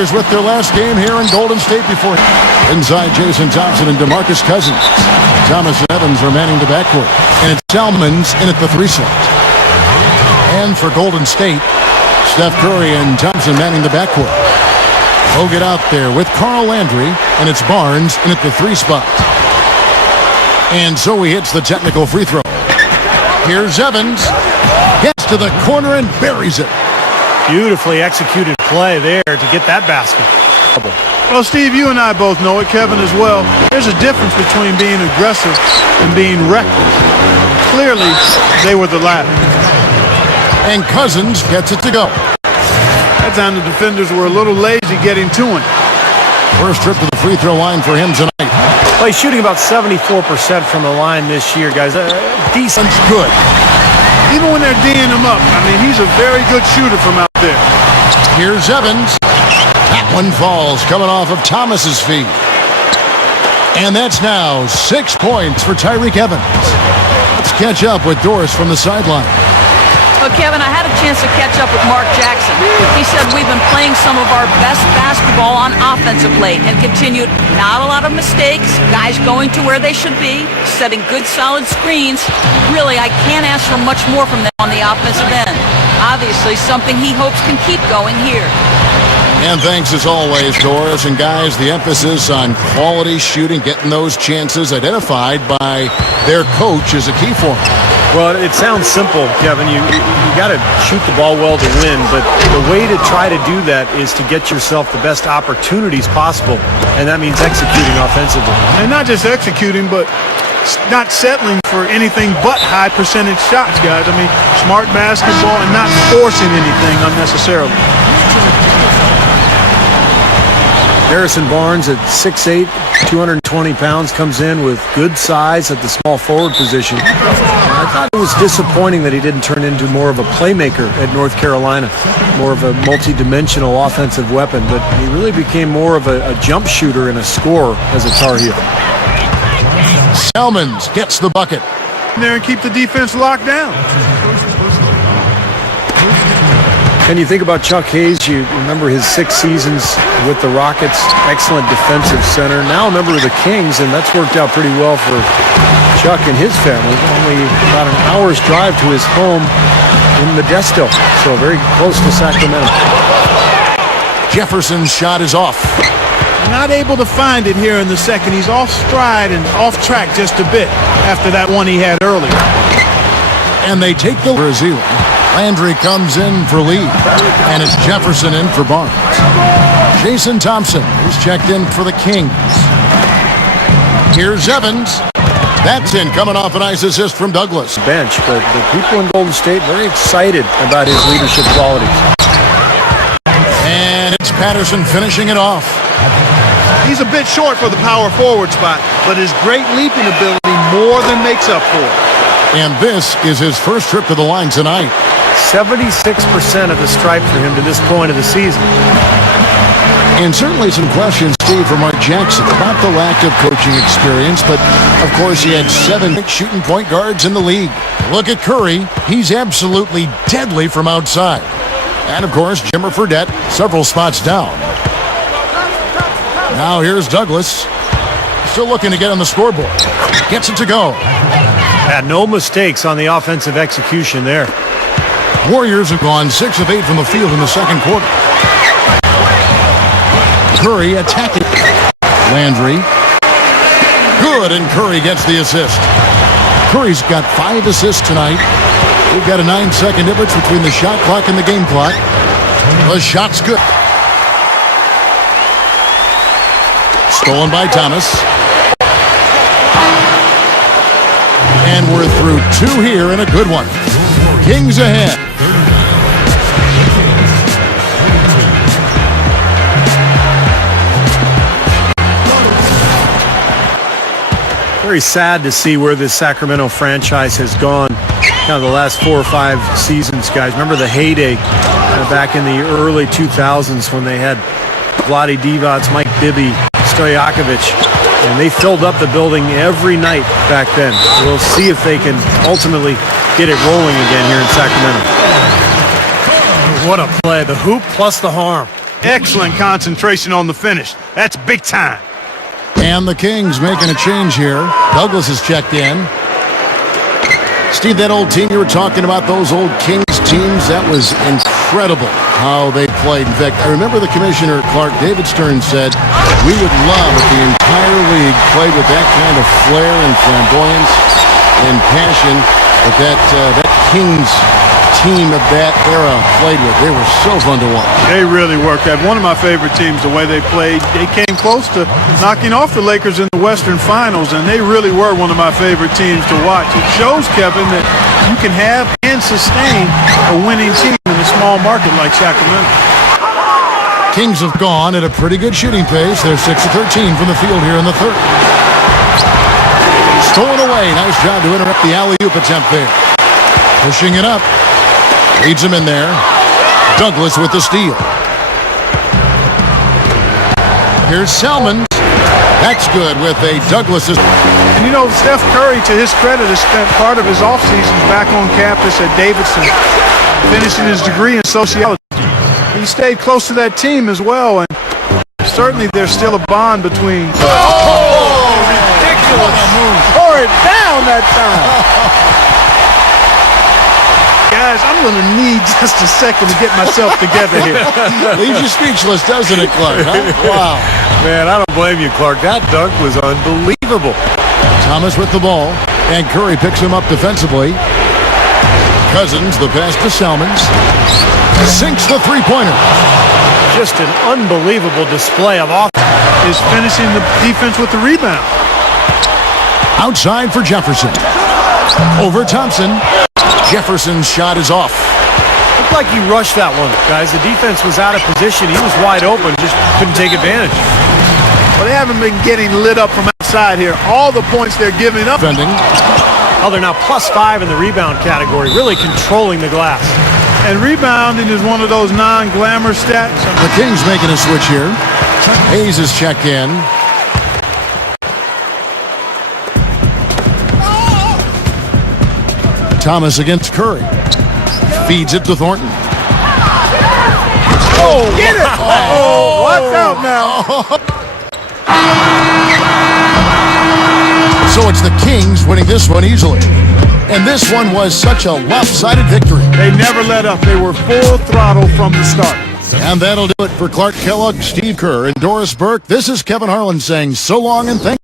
Tigers with their last game here in Golden State before. Inside, Jason Thompson and DeMarcus Cousins. Thomas and Evans are manning the backcourt. And it's Salmons in at the 3 slot. And for Golden State, Steph Curry and Thompson manning the backcourt. Hogan out there with Carl Landry, and it's Barnes in at the 3 spot. And so he hits the technical free throw. Here's Evans. Gets to the corner and buries it. Beautifully executed play there to get that basket. Well, Steve, you and I both know it, Kevin as well. There's a difference between being aggressive and being reckless. Clearly, they were the latter. And Cousins gets it to go. That time the defenders were a little lazy getting to him. First trip to the free throw line for him tonight. Well, he's shooting about 74% from the line this year, guys. Decent. Good. Even when they're D'ing him up, I mean, he's a very good shooter from out there. Here's Evans. That one falls, coming off of Thomas's feet. And that's now 6 points for Tyreke Evans. Let's catch up with Doris from the sideline. Well, Kevin, I had a chance to catch up with Mark Jackson. He said we've been playing some of our best basketball on offense of late and continued not a lot of mistakes, guys going to where they should be, setting good solid screens. Really, I can't ask for much more from them on the offensive end. Obviously, something he hopes can keep going here. And thanks as always, Doris. And guys, the emphasis on quality shooting, getting those chances identified by their coach is a key for them. Well, it sounds simple, Kevin. You got to shoot the ball well to win, but the way to try to do that is to get yourself the best opportunities possible, and that means executing offensively. And not just executing, but not settling for anything but high percentage shots, guys. I mean, smart basketball and not forcing anything unnecessarily. Harrison Barnes at 6'8", 220 pounds, comes in with good size at the small forward position. I thought it was disappointing that he didn't turn into more of a playmaker at North Carolina, more of a multi-dimensional offensive weapon, but he really became more of a jump shooter and a scorer as a Tar Heel. Salmons gets the bucket. There and keep the defense locked down. And you think about Chuck Hayes, you remember his 6 seasons with the Rockets, excellent defensive center, now a member of the Kings, and that's worked out pretty well for Chuck and his family. Only about an hour's drive to his home in Modesto, so very close to Sacramento. Jefferson's shot is off. Not able to find it here in the second. He's off stride and off track just a bit after that one he had earlier. And they take the Brazil. Landry comes in for Lee, and it's Jefferson in for Barnes. Jason Thompson is checked in for the Kings. Here's Evans. That's in, coming off a nice assist from Douglas. Bench, but the people in Golden State very excited about his leadership qualities. And it's Patterson finishing it off. He's a bit short for the power forward spot, but his great leaping ability more than makes up for it. And this is his first trip to the line tonight. 76% of the stripe for him to this point of the season. And certainly some questions, Steve, for Mark Jackson about the lack of coaching experience, but of course he had 7 shooting point guards in the league. Look at Curry. He's absolutely deadly from outside. And of course, Jimmer Fredette, several spots down. Now here's Douglas. Still looking to get on the scoreboard. Gets it to go. Had no mistakes on the offensive execution there. Warriors have gone 6 of 8 from the field in the second quarter. Curry attacking. Landry. Good, and Curry gets the assist. Curry's got 5 assists tonight. We've got a 9-second difference between the shot clock and the game clock. The shot's good. Stolen by Thomas. And we're through 2 here and a good one. Kings ahead. Very sad to see where this Sacramento franchise has gone kind of the last 4 or 5 seasons, guys. Remember the heyday back in the early 2000s when they had Vlade Divac, Mike Bibby, Stojakovic, and they filled up the building every night back then. We'll see if they can ultimately get it rolling again here in Sacramento. What a play. The hoop plus the harm. Excellent concentration on the finish. That's big time. And the Kings making a change here. Douglas has checked in. Steve, that old team you were talking about, those old Kings teams, that was incredible how they played. In fact, I remember the commissioner, Clark David Stern, said, we would love if the entire league played with that kind of flair and flamboyance and passion that that Kings team of that era played with. They were so fun to watch. They really worked that. One of my favorite teams, the way they played, they came close to knocking off the Lakers in the Western Finals, and they really were one of my favorite teams to watch. It shows, Kevin, that you can have and sustain a winning team in a small market like Sacramento. Kings have gone at a pretty good shooting pace. They're 6 of 13 from the field here in the third. Stolen away. Nice job to interrupt the alley-oop attempt there. Pushing it up. Leads him in there. Douglas with the steal. Here's Selman. That's good with a Douglas. And you know, Steph Curry, to his credit, has spent part of his offseason back on campus at Davidson, finishing his degree in sociology. He stayed close to that team as well, and certainly there's still a bond between. Oh, ridiculous. Tore it down that time. Guys, I'm going to need just a second to get myself together here. Leaves you speechless, doesn't it, Clark? Huh? Wow. Man, I don't blame you, Clark. That dunk was unbelievable. Thomas with the ball, and Curry picks him up defensively. Cousins, the pass to Selmans. Sinks the three-pointer. Just an unbelievable display of offense. Is finishing the defense with the rebound. Outside for Jefferson. Over Thompson. Jefferson's shot is off. Looked like he rushed that one, guys. The defense was out of position. He was wide open, just couldn't take advantage. Well, they haven't been getting lit up from outside here. All the points they're giving up. Defending. Oh, they're now +5 in the rebound category, really controlling the glass. And rebounding is one of those non-glamour stats. The Kings making a switch here. Hayes is checked in. Thomas against Curry. Feeds it to Thornton. Oh, get it! Oh, watch out now. So it's the Kings winning this one easily. And this one was such a lopsided victory. They never let up. They were full throttle from the start. And that'll do it for Clark Kellogg, Steve Kerr, and Doris Burke. This is Kevin Harlan saying so long and thank you.